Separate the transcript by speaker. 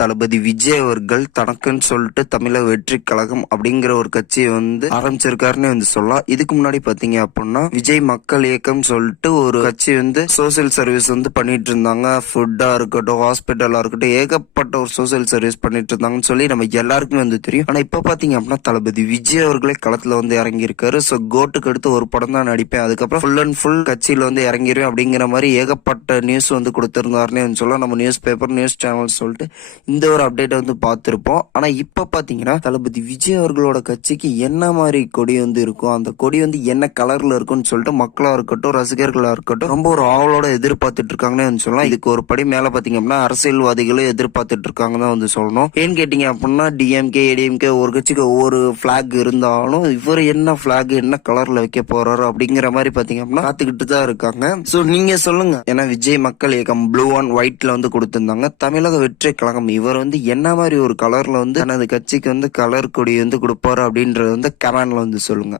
Speaker 1: தளபதி விஜய் அவர்கள் தனக்குன்னு சொல்லிட்டு தமிழக வெற்றி கழகம் அப்படிங்கிற ஒரு கட்சியை வந்து ஆரம்பிச்சிருக்காருன்னு வந்து சொல்லலாம். இதுக்கு முன்னாடி பாத்தீங்க அப்படின்னா விஜய் மக்கள் இயக்கம் சொல்லிட்டு ஒரு கட்சி வந்து சோசியல் சர்வீஸ் வந்து பண்ணிட்டு இருந்தாங்க. ஃபுட்டா இருக்கட்டும் ஹாஸ்பிட்டலா இருக்கட்டும் ஏகப்பட்ட ஒரு சோசியல் சர்வீஸ் பண்ணிட்டு இருந்தாங்கன்னு சொல்லி நம்ம எல்லாருக்குமே வந்து தெரியும். ஆனா இப்ப பாத்தீங்க அப்படின்னா தளபதி விஜய் அவர்களே களத்துல வந்து இறங்கி இருக்காரு சோ கோட்டுக்கு அடுத்து ஒரு படம் தான் நடிப்பேன். அதுக்கப்புறம் ஃபுல் அண்ட் ஃபுல் கட்சியில வந்து இறங்கிருவேன் அப்படிங்கிற மாதிரி ஏகப்பட்ட நியூஸ் வந்து கொடுத்திருந்தாருன்னு வந்து சொல்லலாம். நம்ம நியூஸ் பேப்பர் நியூஸ் சேனல் சொல்லிட்டு இந்த ஒரு அப்டேட்டை வந்து பார்த்துருப்போம். ஆனால் இப்போ பார்த்தீங்கன்னா தளபதி விஜய் அவர்களோட கட்சிக்கு என்ன மாதிரி கொடி வந்து இருக்கும் அந்த கொடி வந்து என்ன கலரில் இருக்கும்னு சொல்லிட்டு மக்களாக இருக்கட்டும் ரசிகர்களாக இருக்கட்டும் ரொம்ப ஒரு ஆவலோட எதிர்பார்த்துட்டு இருக்காங்கன்னு சொல்லலாம். இதுக்கு ஒரு படி மேலே பார்த்தீங்க அப்படின்னா அரசியல்வாதிகளும் எதிர்பார்த்துட்டு இருக்காங்க தான் வந்து சொல்லணும். ஏன்னு கேட்டிங்க அப்படின்னா டிஎம்கே ஏடிஎம்கே ஒரு கட்சிக்கு ஒவ்வொரு ஃப்ளாக் இருந்தாலும் இவர் என்ன ஃப்ளாக் என்ன கலரில் வைக்க போறாரு அப்படிங்கிற மாதிரி பார்த்தீங்க அப்படின்னா காத்துக்கிட்டு தான் இருக்காங்க. ஸோ நீங்கள் சொல்லுங்கள் ஏன்னா விஜய் மக்கள் இயக்கம் ப்ளூ அண்ட் ஒயிட்டில் வந்து கொடுத்துருந்தாங்க. தமிழக வெற்றி கழகம் இவர் வந்து என்ன மாதிரி ஒரு கலர்ல வந்து தனது கட்சிக்கு வந்து கலர் கொடி வந்து கொடுப்பாரு அப்படின்றது வந்து கமெண்ட்ல வந்து சொல்லுங்க.